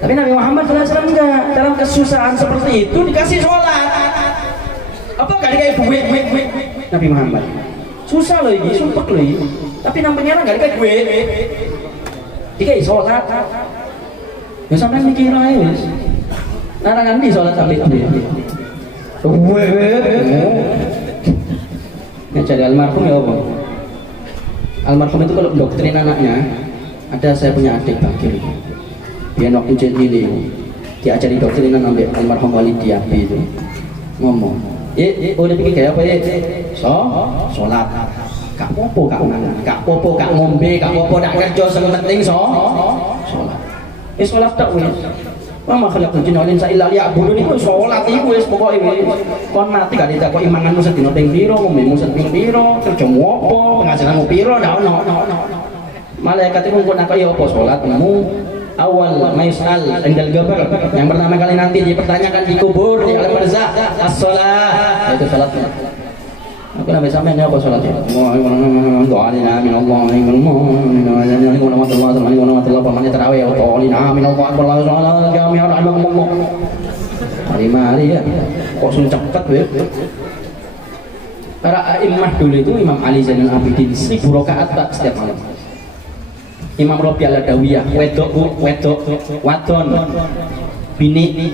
Tapi Nabi Muhammad SAW enggak, dalam kesusahan seperti itu dikasih sholat. Apa gak dikasih duit? Nabi Muhammad susah loh ini, sumpah loh ini. Tapi namanya gak dikasih duit, dikasih sholat. Ya sampai mikir aja wis. Larangan di sholat sampai duit. Ya cari almarhum ya apa? Almarhum itu kalau doktrin anaknya, ada saya punya adik Bakir. Dia waktu jadi diajari doktrinan ambil almarhum Walidi Abi itu ngomong, udah pikir kayak apa ya? Sholat. Gak popo, gak ngombe, gak popo, gak kerja, yang penting sholat. Sholat tak wis. Mama khalaqul jinna wal insa illa liya'budun iku sholat iku wis pokoke wis. Kon mati gak ditakoki imanganmu sedina ping pira, ngombemu sedina ping pira, kerjamu apa, pengajaranmu pira, ndak ono. Malaikat itu kok nakoki apa sholatmu? Awal maisal indal gabar, yang pertama kali nanti dipertanyakan di kubur di alam barzakh, as-shalah, itu salatnya. Aku nabi sampai ini apa salatnya? Doa lina min Allah, warahmatullahi tarawih, doa lina min Allah, berlalu jami'ah rahimahumullah. Hari ya, kok sun cepet weh. Para imam dulu itu Imam Ali Zainal Abidin 1000 rakaat Pak setiap malam. Imam Rabi Al-Adawiyah wedok wadon bini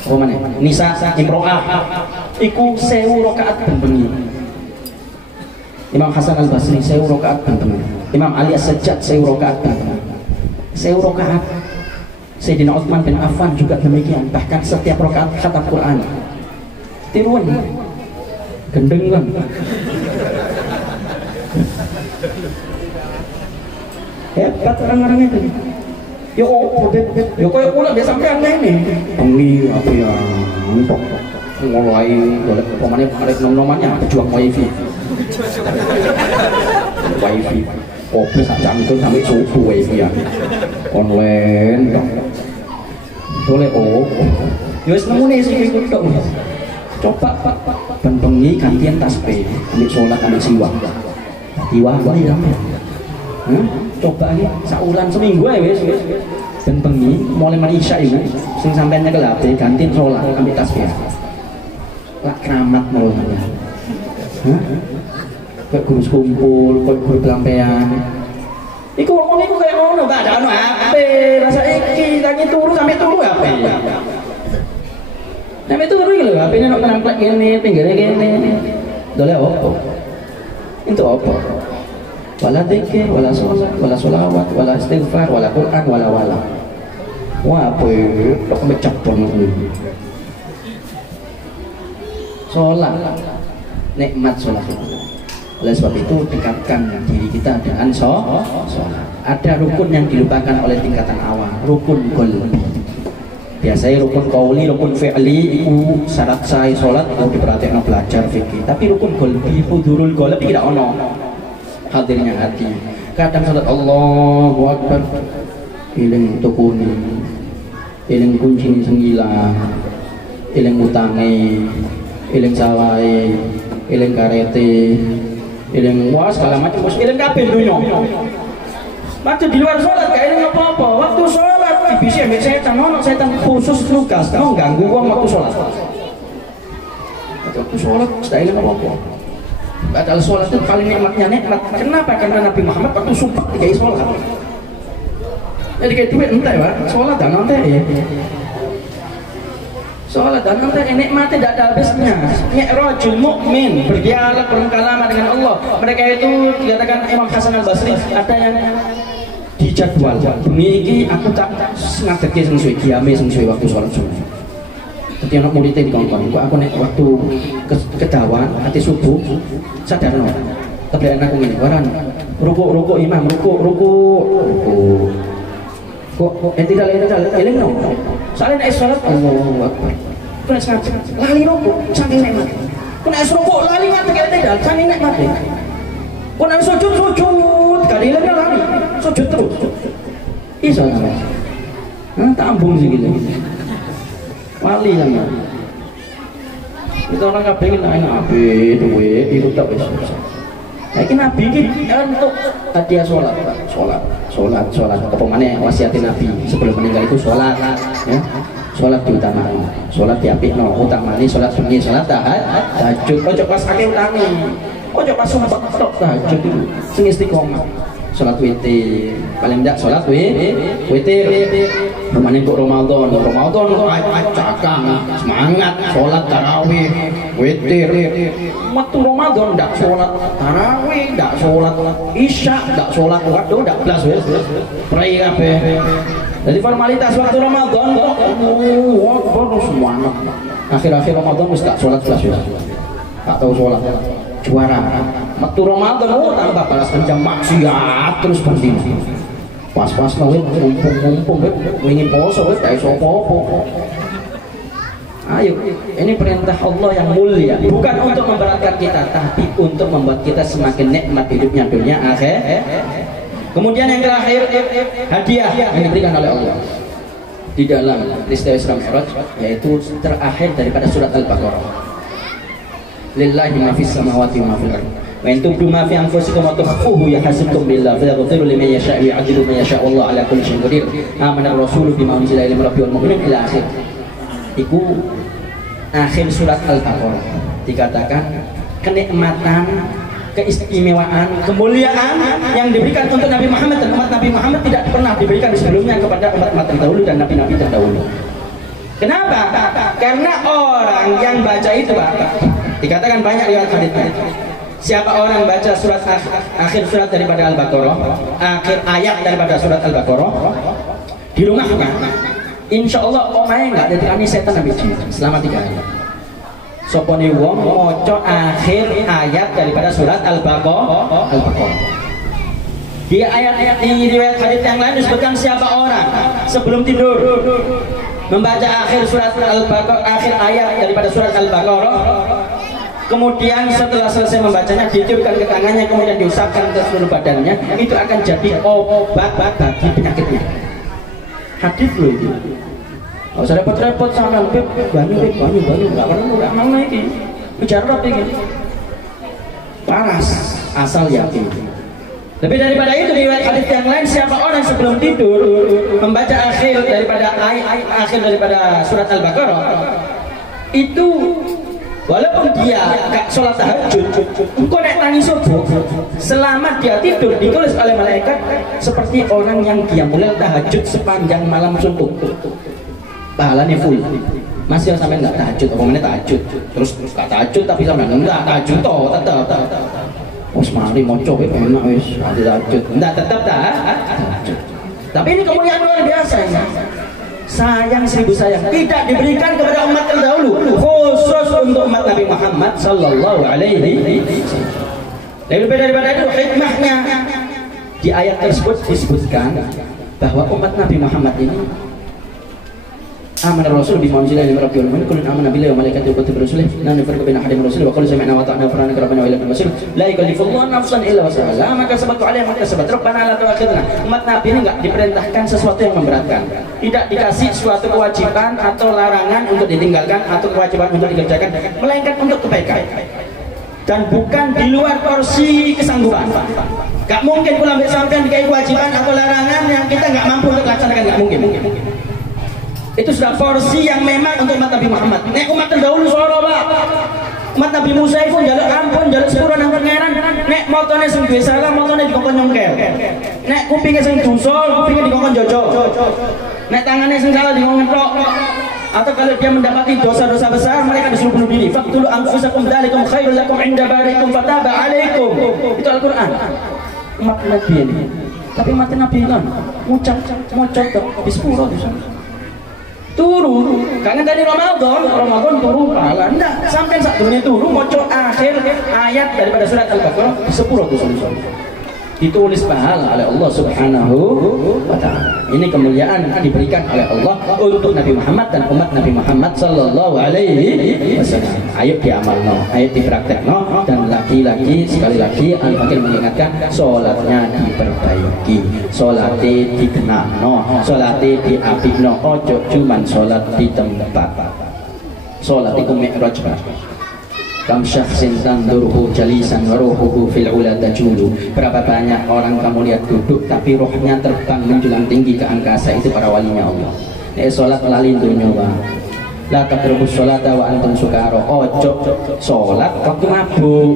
apa mana nisa imro'ah iku 1000 rakaat ben bengi. Imam Hasan Al-Basri 1000 rakaat ben bengi. Imam Ali As-Sajjad 1000 rakaat ben bengi. 1000 rakaat. Sayyidina Utsman bin Affan juga demikian, bahkan setiap rakaat khatam Quran. Tiruan gendeng kan. Hebat orang-orang itu. Yo koyo kula biasa sampean ngene. Bengi apa ya entok. Mulai golek pemane arek nom-nomannya berjuang wifi. Wifi. Kopi sak jangkung sampai subuh wifi ya. Online dong. Boleh yo wis nemune sing ikut tok. Coba ben bengi gantian tasbih, ambil sholat ambil siwak. Siwak iki ya. Coba iki saulan seminggu ae wis. Ben bengi mulai isya iku sing sampeyan nyekel HP gantian sholat ambil tasbih. Lak keramat mulanya. Kayak guru kumpul, guru pelampian. Iku ngomong iku kayak ngono, Pak, ada ono HP, rasa iki tangi turu sampai turu HP. Sampai turu iki lho, HP-ne nek nemplek kene, pinggire kene. Dole opo? Itu opo? Wala dzikir, wala sholat, wala sholawat, wala istighfar, wala Quran, wala. Wah, apa kok mecepon ngono. Sholat, nikmat sholat. Oleh sebab itu dekatkan diri kita dengan sholat. Ada rukun yang dilupakan oleh tingkatan awal, rukun qalbi. Biasanya rukun qauli, rukun fi'li itu syarat sahih sholat itu diperhatikan belajar fikih. Tapi rukun qalbi, hudurul qalbi tidak ono. Hadirnya hati. Kadang sholat Allahu Akbar, iling tukuni, iling kunci senggila, iling utangi, iling sawai, iling karete. Ilang wah segala macam bos ilang kabeh dunya. Waktu di luar sholat gak ilang apa-apa. Waktu sholat dibisi ambek setan, ono setan khusus tugas kamu ganggu wong waktu sholat. Waktu sholat gak ilang apa-apa. Padahal sholat itu paling nikmatnya nikmat. Kenapa? Karena Nabi Muhammad waktu sumpah dikai sholat. Jadi kayak duit entek Pak, sholat dan entek ya. Sholat dan nanti nikmat tidak ada habisnya. Mi'rajul mukmin, berdialog berkalama dengan Allah. Mereka itu dikatakan Imam Hasan Al-Basri ada yang dijadwal. Bengi iki aku tak ngadeke sing suwe kiame sing suwe waktu sholat sunat. Dadi anak muridnya dikongkon, kok aku nek waktu kedawan ati subuh sadarno. Tapi aku ngene, waran ruku imam ruku. Kok tidak eling no. Soalnya nek sholat Allahu Akbar. Kena sengaja lali rokok saking nikmat. Kena rokok lali ngadeg tidak saking nikmat. Kena sujud kadile lali. Sujud terus. Iso sampe. Tambung sih gitu. Wali sama. Itu orang kabeh nabi duwe iku tak wis. Saiki nabi iki untuk hadiah sholat. Apa maneh wasiatin nabi sebelum meninggal itu sholat ya. Sholat diutamakan, sholat diapikno, utamane sholat sunyi, sholat tahajud. Ojo pas akeh utangi, ojo pas sumpah tok tahajud itu sing istiqomah. Sholat witir, paling tidak sholat witir. Pemane kok Ramadan kok acakang semangat sholat tarawih witir. Waktu Ramadan ndak sholat tarawih, ndak sholat isya, ndak sholat waduh ndak blas wis. Pray kabeh. Jadi formalitas waktu Ramadan kok terus semangat. Akhir-akhir Ramadan wis gak sholat blas wis. Gak tahu sholat. Juara. Waktu Ramadan tambah balas kencang maksiat terus berhenti. Pas-pas nawit ngumpung ingin poso wis gak iso apa-apa. Ayo, ini perintah Allah yang mulia, bukan untuk memberatkan kita, tapi untuk membuat kita semakin nikmat hidupnya dunia akhir. Kemudian yang terakhir, hadiah yang diberikan oleh Allah di dalam peristiwa Isra Mi'raj, yaitu terakhir daripada surat Al-Baqarah. Lillahi ma fis samawati wa ma fil ardh. Wa in tubdu ma fi anfusikum wa tukhfuhu yahasibkum billah fa yaghfiru liman yasha'u wa yu'adhibu man yasha'u wallahu ala kulli syai'in qadir. Amana ar-rasulu bima unzila ilaihi min rabbihi wal mu'minun ila akhir. Iku akhir surat Al-Baqarah dikatakan kenikmatan, keistimewaan, kemuliaan yang diberikan untuk Nabi Muhammad dan umat Nabi Muhammad tidak pernah diberikan sebelumnya kepada umat-umat terdahulu dan nabi-nabi terdahulu. Kenapa? Karena orang yang baca itu, Pak, dikatakan banyak riwayat hadits. Siapa orang baca surat akhir surat daripada Al-Baqarah, akhir ayat daripada surat Al-Baqarah di rumahnya, insya Allah omahnya nggak ada tirani setan nabi selama 3 hari. Sopone wong moco akhir ayat daripada surat Al-Baqarah. Di ayat-ayat di riwayat hadits yang lain disebutkan siapa orang sebelum tidur membaca akhir surat Al-Baqarah, akhir ayat daripada surat Al-Baqarah, kemudian setelah selesai membacanya ditiupkan ke tangannya, kemudian diusapkan ke seluruh badannya, itu akan jadi obat bagi penyakitnya. Hadis loh itu. Nggak usah repot-repot sama banyu nggak perlu, nggak mau lagi bicara ini paras asal yakin. Lebih daripada itu di riwayat hadits yang lain, siapa orang sebelum tidur membaca akhir daripada surat Al-Baqarah itu, walaupun dia gak sholat tahajud, engkau naik tangis subuh, selama dia tidur ditulis oleh malaikat seperti orang yang dia mulai tahajud sepanjang malam subuh. Pahalanya full. Masih sampai nggak tahajud, omongnya tahajud, terus nggak tahajud tapi sampai nggak tahajud toh tetap. Oh semari moco enak wis nanti tahajud, nggak tetap tahajud. Tapi ini kemuliaan luar biasa ini. Sayang seribu sayang tidak diberikan kepada umat terdahulu, khusus untuk umat Nabi Muhammad Sallallahu Alaihi Wasallam. Lebih daripada itu hikmahnya di ayat tersebut disebutkan bahwa umat Nabi Muhammad ini amanah Rasul bima unzila ilaihi min rabbil alamin kullun amana billahi wa malaikatihi wa kutubihi rusulihi la nufarriqu baina ahadin min rusulihi wa qalu sami'na wa ata'na ghufranaka rabbana wa ilaikal masir la yukallifullahu nafsan illa wus'aha la ma kasabat 'alaiha ma kasabat rabbana la tu'akhidna. Umat Nabi ini enggak diperintahkan sesuatu yang memberatkan, tidak dikasih suatu kewajiban atau larangan untuk ditinggalkan atau kewajiban untuk dikerjakan, melainkan untuk kebaikan dan bukan di luar porsi kesanggupan. Gak mungkin pula sampai dikai kewajiban atau larangan yang kita nggak mampu untuk laksanakan, nggak mungkin. Itu sudah porsi yang memang untuk umat Nabi Muhammad. Nek umat terdahulu soro Pak. Umat Nabi Musa pun jaluk ampun, jaluk sepura nang pangeran. Nek motone sing duwe salah, motone dikongkon nyongkel. Nek kupinge sing dosa, kupinge dikongkon jojo. Nek tangannya sing salah dikongkon tok. Atau kalau dia mendapati dosa-dosa besar, mereka disuruh bunuh diri. Faqtulu anfusakum dzalikum khairul lakum 'inda barikum fataba 'alaikum. Itu Al-Qur'an. Umat Nabi ini. Tapi umat Nabi kan ngucap mocot di sepuro di sana. Turu, karena dari Ramadan turu pahala. Enggak, sampai saat dunia turu moco akhir ayat daripada surat Al-Baqarah 10 ditulis pahala oleh Allah Subhanahu wa ta'ala. Ini kemuliaan yang diberikan oleh Allah untuk Nabi Muhammad dan umat Nabi Muhammad Sallallahu Alaihi Wasallam. Ayo diamalno, ayo dipraktekno, dan lagi-lagi sekali lagi Al-Fakir mengingatkan sholatnya diperbaiki, sholatnya dikenakno, sholatnya diapikno, ojo cuman sholat di tempat. Sholat itu mi'raj. Kam syakhsin tanduruhu jalisan wa ruhuhu fil ula tajulu. Berapa banyak orang kamu lihat duduk tapi rohnya terbang menjulang tinggi ke angkasa, itu para walinya Allah. Salat lali dunya wa la taqrabus sholata wa antum sukara. Ojo salat waktu mabuk.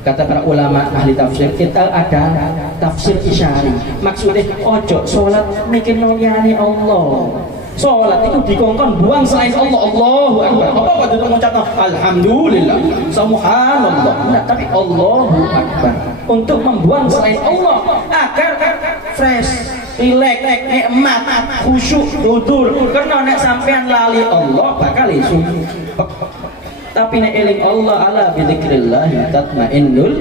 Kata para ulama ahli tafsir, kita ada tafsir isyari. Maksudnya ojo salat mikir liyane Allah. Sholat itu dikongkon buang selain Allah. Allahu Akbar. Apa itu mengucapkan Alhamdulillah, Subhanallah. Nah, tapi Allahu Akbar untuk membuang selain Allah agar fresh, relax, nikmat, khusyuk, tutur. Karena nek sampean lali Allah bakal isu. Tapi nek eling Allah ala bidzikrillah tatmainnul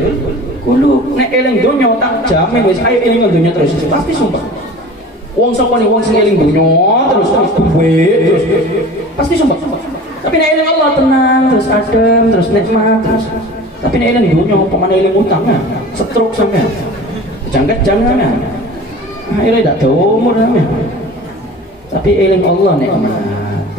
qulub. Nek eling dunya tak jamin wis ayo eling dunya terus pasti sumpah. Wong sapa nih wong sing eling dunya terus duwe terus pasti sumpah. Tapi nek eling Allah tenang terus adem terus nikmat terus. Tapi nek eling dunya pemane eling utang stroke sampean. Jangan akhirnya tidak ada umur sampean. Tapi eling Allah nikmat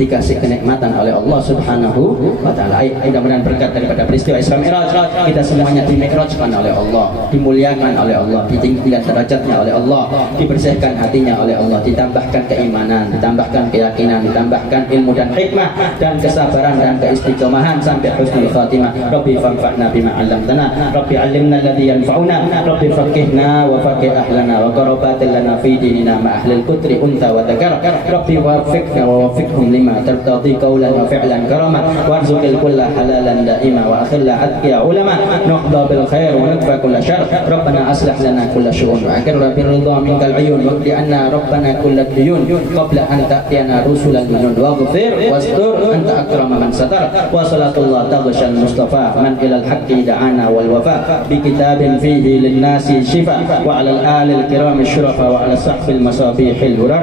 dikasih kenikmatan oleh Allah Subhanahu wa taala. Mudah-mudahan berkat daripada peristiwa Isra Mi'raj kita semuanya dimi'rajkan oleh Allah, dimuliakan oleh Allah, ditinggikan derajatnya oleh Allah, dibersihkan hatinya oleh Allah, ditambahkan keimanan, ditambahkan keyakinan, ditambahkan ilmu dan hikmah dan kesabaran dan keistiqomahan sampai husnul khatimah. Rabbi fanfa'na bima 'allamtana, Rabbi 'allimna alladhi yanfa'una, Rabbi faqihna wa faqih ahlana wa qarabatil lana fi dinina ma ahlil kutri unta wa dzakar. Rabbi wafiqna wa wafiqhum lima tartadi qawlan wa fi'lan karama warzuqil kulla halalan daima wa akhilla atqiya ulama nuhda bil khair wa nutfa kulla syarr. Rabbana aslih lana kulla syu'un wa akirna bir ridha minkal uyun wa qdi anna rabbana kulla diyun qabla an ta'tiyana rusulan minun waghfir wastur anta akrama man satar wa salatullah taghshal mustafa man ilal haqqi da'ana wal wafa bi kitabin fihi lin nasi shifa wa 'alal alil kiram syurafa wa 'ala sahbil masabihil hurar.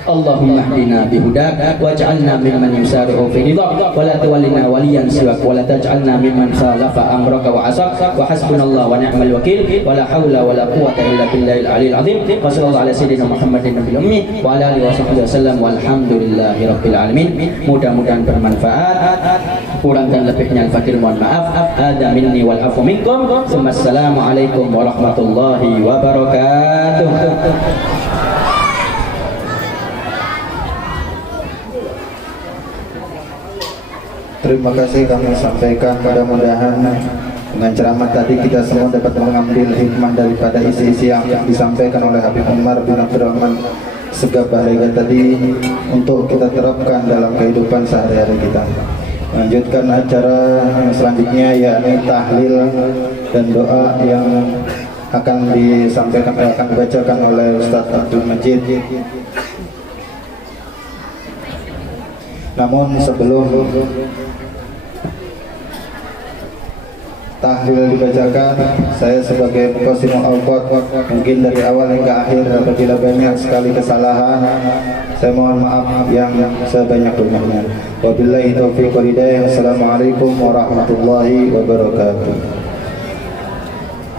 Allahumma hdina bihudak waj'alna mimman yusari'u fi ridhak wa la tawallina waliyan siwak wa la taj'alna mimman khalafa amraka wa asak wa hasbunallahu wa ni'mal wakil wa la hawla wa la quwwata illa billahil aliyil azim. Wa sallallahu ala sayyidina Muhammadin nabiyil ummi wa ala alihi wasahbihi wasallam walhamdulillahi rabbil alamin. Mudah-mudahan bermanfaat, kurang dan lebihnya al-fakir mohon maaf. Ada minni wal afu minkum. Assalamualaikum warahmatullahi wabarakatuh. Terima kasih kami sampaikan. Mudah-mudahan dengan ceramah tadi kita semua dapat mengambil hikmah daripada isi-isi yang disampaikan oleh Habib Umar bin Abdurrahman Segaf Baharega tadi untuk kita terapkan dalam kehidupan sehari-hari kita. Lanjutkan acara selanjutnya yakni tahlil dan doa yang akan disampaikan, akan dibacakan oleh Ustaz Abdul Majid. Namun sebelum tahlil dibacakan, saya sebagai Muqassimul Awqat mungkin dari awal hingga akhir apabila banyak sekali kesalahan, saya mohon maaf yang sebanyak-banyaknya. Wabillahi taufiq wal hidayah. Assalamualaikum warahmatullahi wabarakatuh.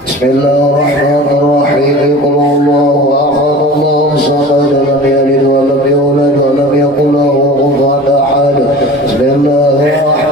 Bismillahirrahmanirrahim. Qul huwallahu ahad, Allahu samad, lam yalid wa lam yulad wa lam yakul lahu kufuwan ahad. Bismillahirrahmanirrahim.